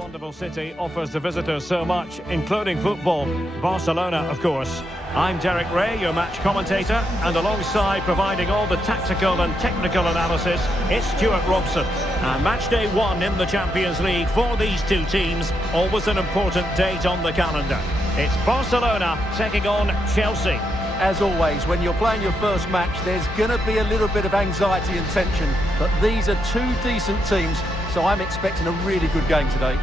wonderful city offers the visitors so much, including football. Barcelona, of course. I'm Derek Ray, your match commentator, and alongside providing all the tactical and technical analysis, it's Stuart Robson. And match day 1 in the Champions League for these two teams, always an important date on the calendar. It's Barcelona taking on Chelsea. As always, when you're playing your first match, there's going to be a little bit of anxiety and tension, but these are two decent teams, so I'm expecting a really good game today.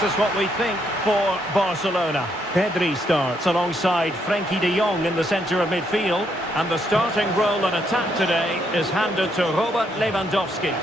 This is what we think for Barcelona. Pedri starts alongside Frenkie de Jong in the centre of midfield. And the starting role in attack today is handed to Robert Lewandowski.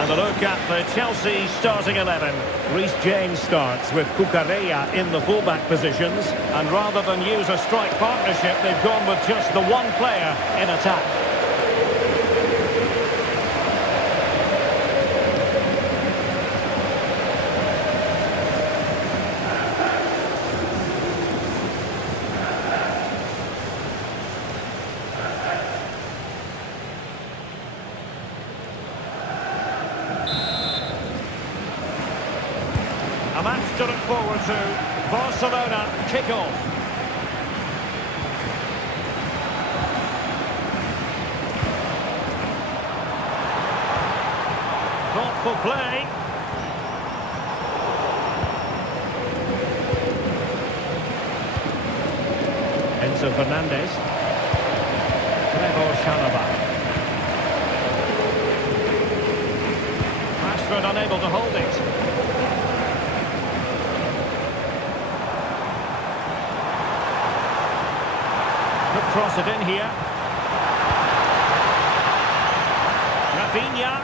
And a look at the Chelsea starting 11. Reece James starts with Cucurella in the fullback positions. And rather than use a strike partnership, they've gone with just the one player in attack. A match to look forward to. Barcelona kick-off. Thoughtful play. Enzo Fernandez. Trevor Chalobah. Rashford unable to hold it. Cross it in here. Rafinha.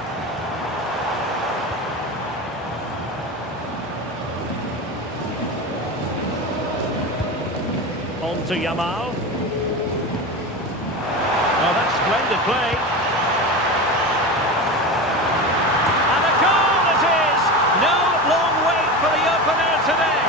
On to Yamal. Oh, that's splendid play. And a goal it is! No long wait for the opener today.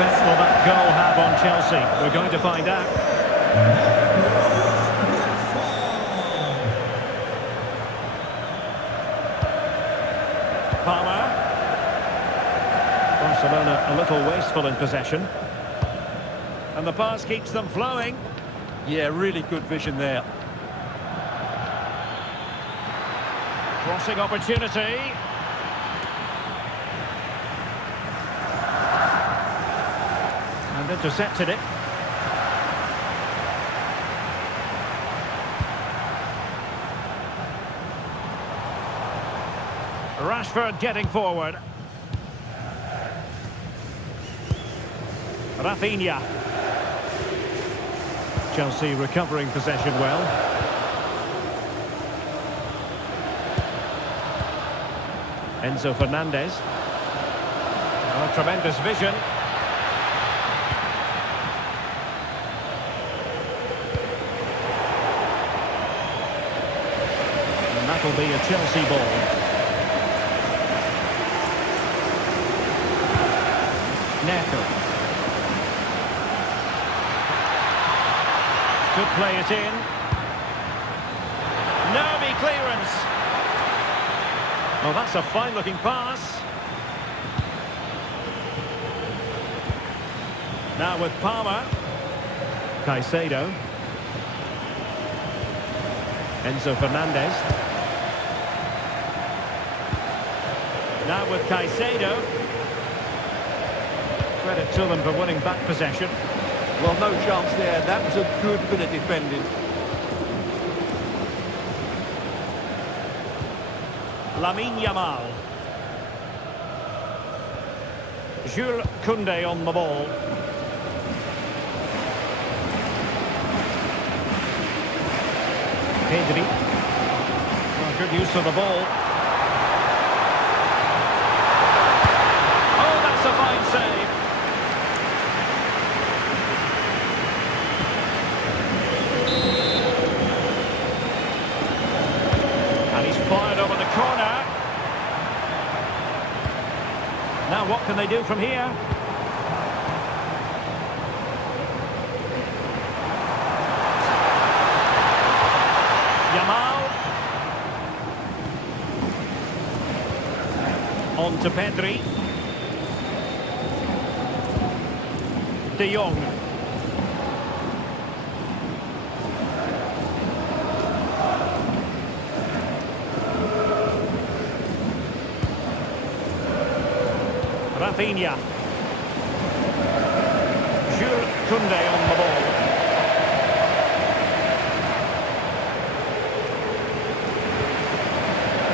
Will that goal have on Chelsea? We're going to find out. Palmer. Barcelona a little wasteful in possession. And the pass keeps them flowing. Yeah, really good vision there. Crossing opportunity. And intercepted it. Rashford getting forward. Rafinha. Chelsea recovering possession well. Enzo Fernandez. Oh, tremendous vision. And that'll be a Chelsea ball. Neto. Could play it in. Nervy clearance. Oh, that's a fine-looking pass. Now with Palmer. Caicedo. Enzo Fernandez. Now with Caicedo. Credit to them for winning back possession. Well, no chance there. That was a good bit of defending. Yamal. Jules Koundé on the ball. Pedri. Oh, good use of the ball. Oh, that's a fine save. And he's fired over the corner. Now what can they do from here? Yamal. On to Pedri. De Jong. Rafinha. Jules Koundé on the ball.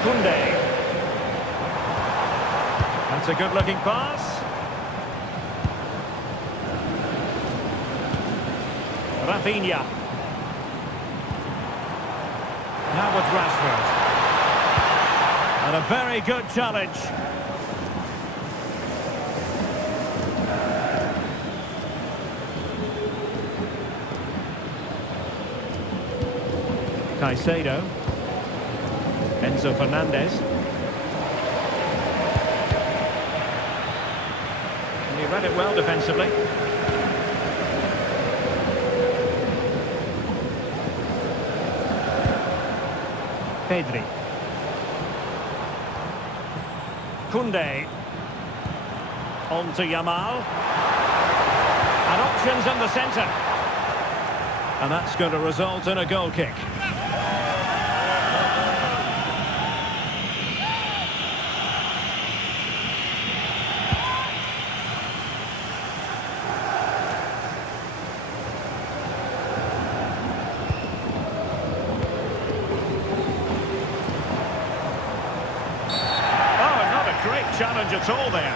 Koundé. That's a good-looking pass. Rafinha. Now with Rashford. And a very good challenge. Caicedo. Enzo Fernandez. And he read it well defensively. Pedri. Koundé. On to Yamal. And options in the centre. And that's going to result in a goal kick. Challenge at all there.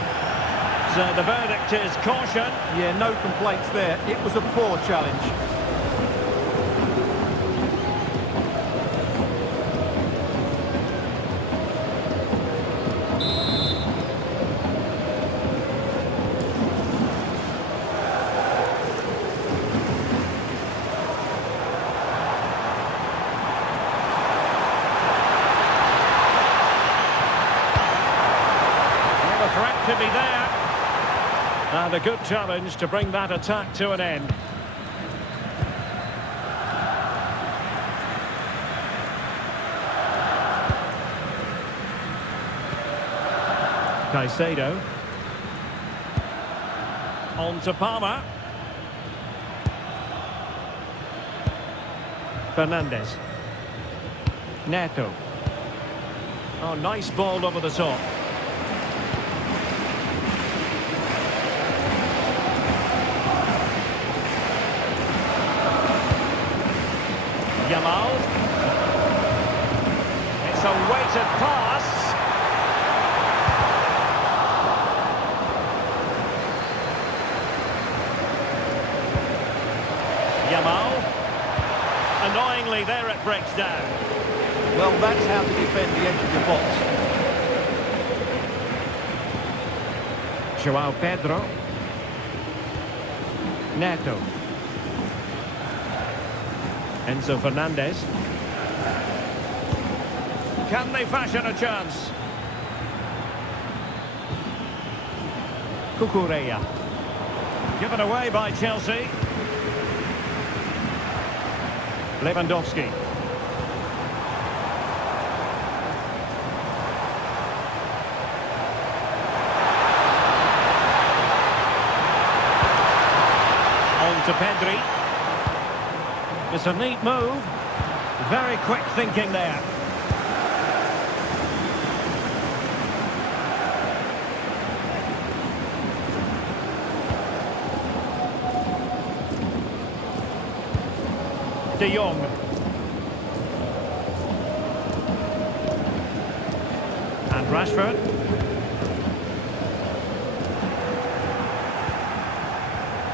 So the verdict is caution. Yeah, no complaints there. It was a poor challenge. Threat to be there. And a good challenge to bring that attack to an end. Caicedo. On to Palmer. Fernandez. Neto. Oh, nice ball over the top. Yamal. It's a weighted pass. Yamal. Annoyingly, there it breaks down. Well, that's how to defend the edge of your box. Joao Pedro. Neto. Enzo Fernandez. Can they fashion a chance? Cucurella. Given away by Chelsea. Lewandowski. On to Pedri. It's a neat move. Very quick thinking there. De Jong. And Rashford.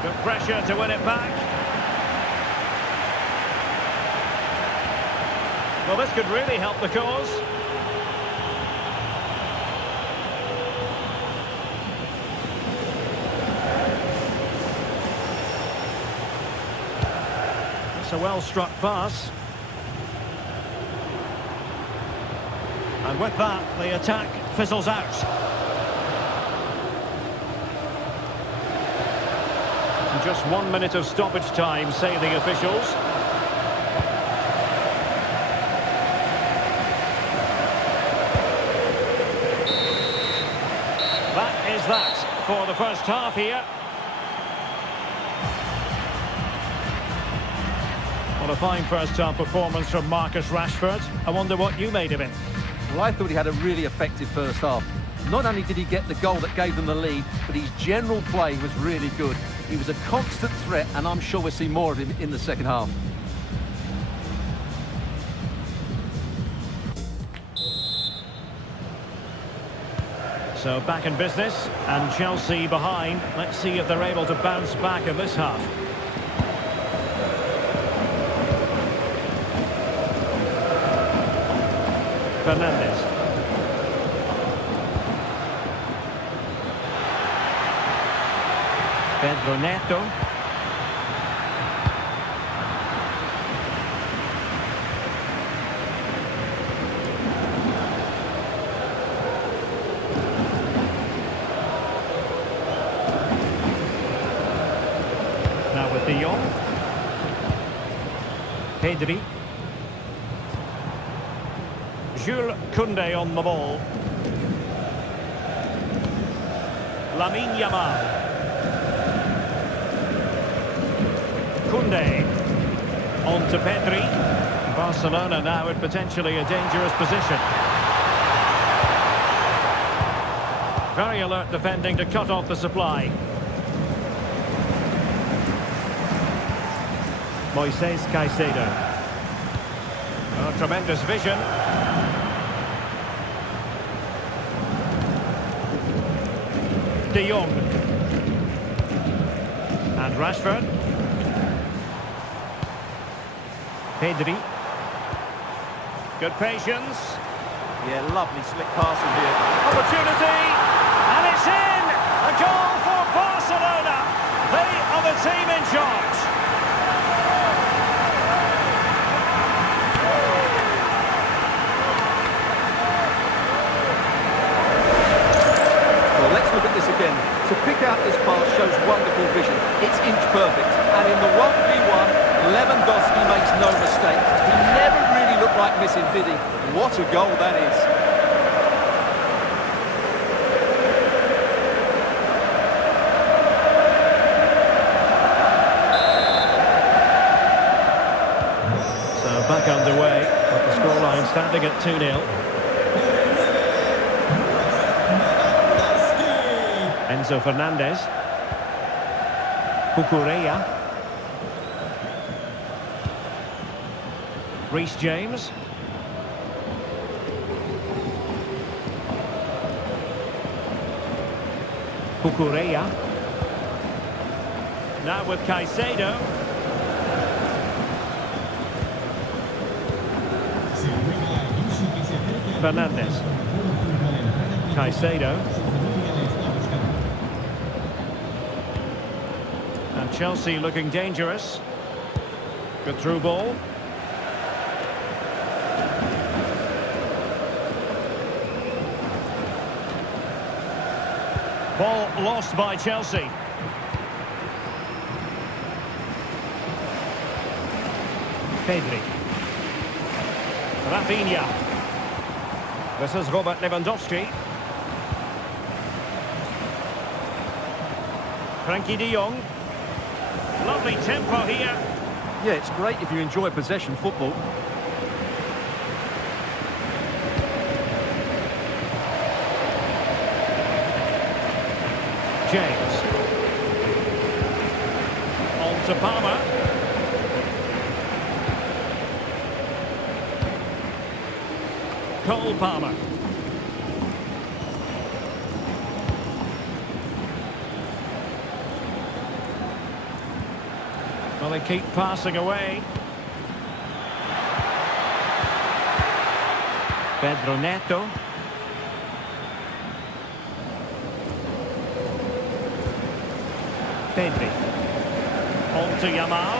Good pressure to win it back. Well, this could really help the cause. It's a well-struck pass. And with that, the attack fizzles out. And just 1 minute of stoppage time, say the officials. That is that for the first half here. Well, a fine first-half performance from Marcus Rashford. I wonder what you made of it. Well, I thought he had a really effective first half. Not only did he get the goal that gave them the lead, but his general play was really good. He was a constant threat, and I'm sure we'll see more of him in the second half. So back in business, and Chelsea behind. Let's see if they're able to bounce back in this half. Fernandez. Pedro Neto. Now with De Jong. Pedri. Jules Koundé on the ball. Yamal. Koundé. On to Pedri. Barcelona now in potentially a dangerous position. Very alert defending to cut off the supply. Moises Caicedo. Oh, tremendous vision. De Jong. And Rashford. Pedri. Good patience. Yeah, lovely slick passing here. Opportunity. And it's in! A goal for Barcelona. They are the team in charge. Well, let's look at this again. To pick out this pass shows wonderful vision. It's inch perfect. And in the 1v1, Lewandowski makes no mistake. He never really looked like missing, did he? What a goal that is. So back underway, with the scoreline standing at 2-0. Enzo Fernandez. Cucurella. Reece James. Cucurella. Now with Caicedo. Fernandez. Caicedo. And Chelsea looking dangerous. Good through ball. Ball lost by Chelsea. Pedri. Rafinha. This is Robert Lewandowski. Frankie de Jong. Lovely tempo here. Yeah, it's great if you enjoy possession football. James. On to Palmer. Cole Palmer. Well, they keep passing away. Pedro Neto. Pedri. On to Yamal.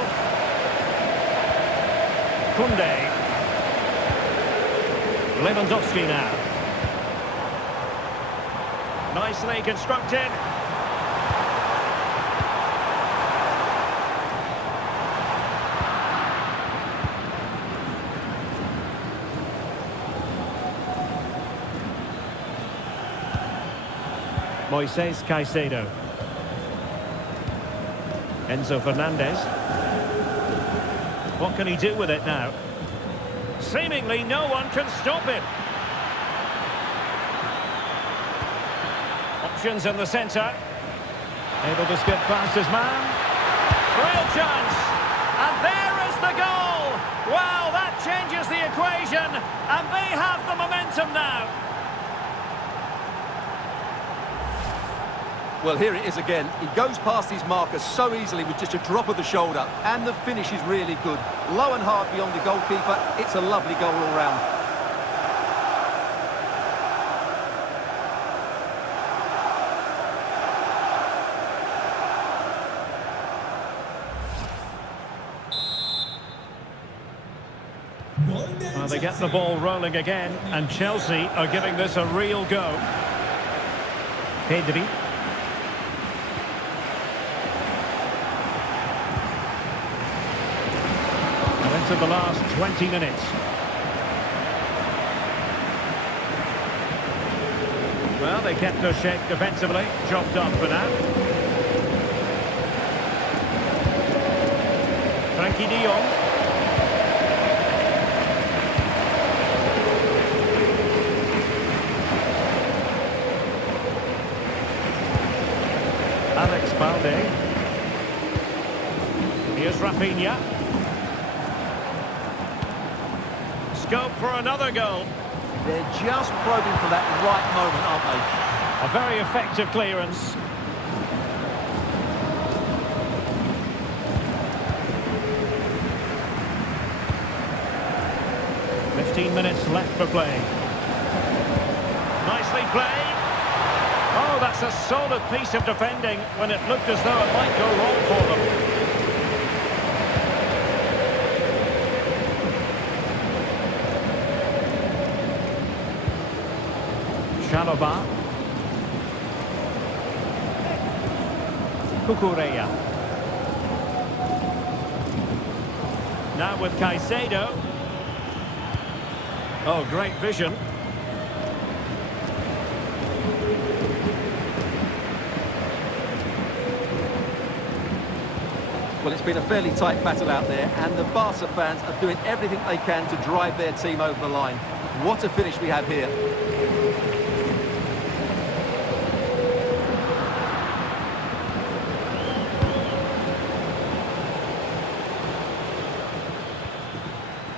Koundé. Lewandowski now. Nicely constructed. Moises Caicedo. Enzo Fernandez. What can he do with it now? Seemingly no one can stop him. Options in the centre. Able to skip past his man. Real chance. And there is the goal. Wow, that changes the equation. And they have the momentum now. Well, here it is again. He goes past his marker so easily with just a drop of the shoulder. And the finish is really good. Low and hard beyond the goalkeeper. It's a lovely goal all round. Well, they get the ball rolling again. And Chelsea are giving this a real go. Pedri. To the last 20 minutes. Well, they kept their shape defensively. Job done for now. Frankie de Jong. Alex Balde. Here's Rafinha. Scope for another goal. They're just probing for that right moment, aren't they? A very effective clearance. Minutes left for play. Nicely played. Oh, that's a solid piece of defending when it looked as though it might go wrong for them. Chalobah. Cucurella. Now with Caicedo. Oh, great vision. Well, it's been a fairly tight battle out there, and the Barca fans are doing everything they can to drive their team over the line. What a finish we have here.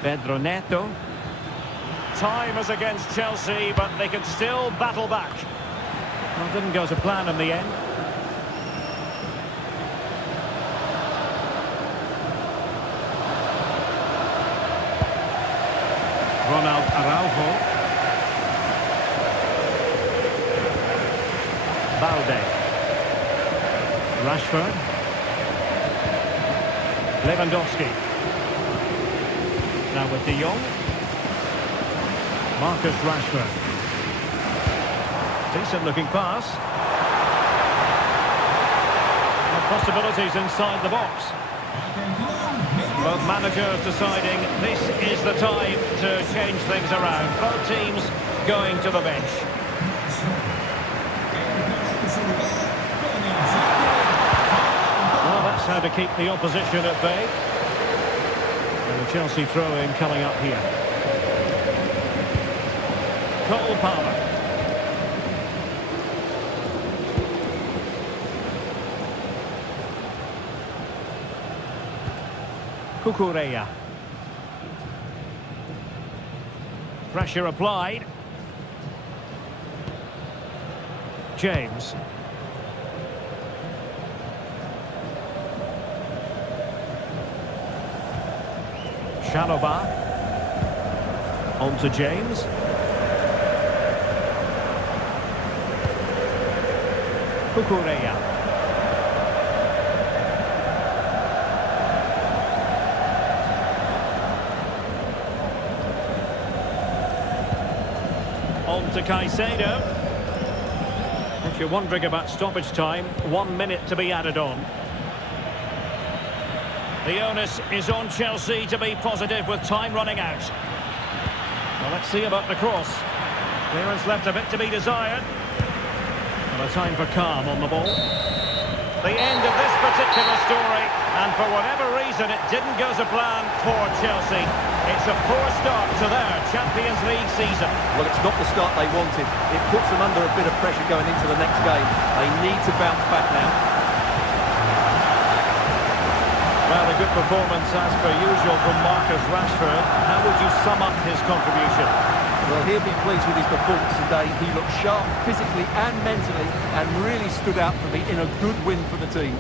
Pedro Neto. Time is against Chelsea, but they can still battle back. Well, didn't go to plan in the end. Ronald Araujo. Balde. Rashford. Lewandowski. Now with De Jong. Marcus Rashford. Decent looking pass. And possibilities inside the box. Both managers deciding this is the time to change things around. Both teams going to the bench. Well, that's how to keep the opposition at bay. And the Chelsea throw-in coming up here. Cole Palmer. Cucurella. Pressure applied. James. Chalobah. On to James. Cucurella. On to Caicedo. If you're wondering about stoppage time, 1 minute to be added on. The onus is on Chelsea to be positive with time running out. Well, let's see about the cross. Clearance left a bit to be desired. Well, a time for calm on the ball. The end of this particular story, and for whatever reason it didn't go to plan for Chelsea. It's a poor start to their Champions League season. Well, it's not the start they wanted. It puts them under a bit of pressure going into the next game. They need to bounce back now. Well, a good performance as per usual from Marcus Rashford. How would you sum up his contribution? Well, he'll be pleased with his performance today. He looked sharp physically and mentally and really stood out for me in a good win for the team.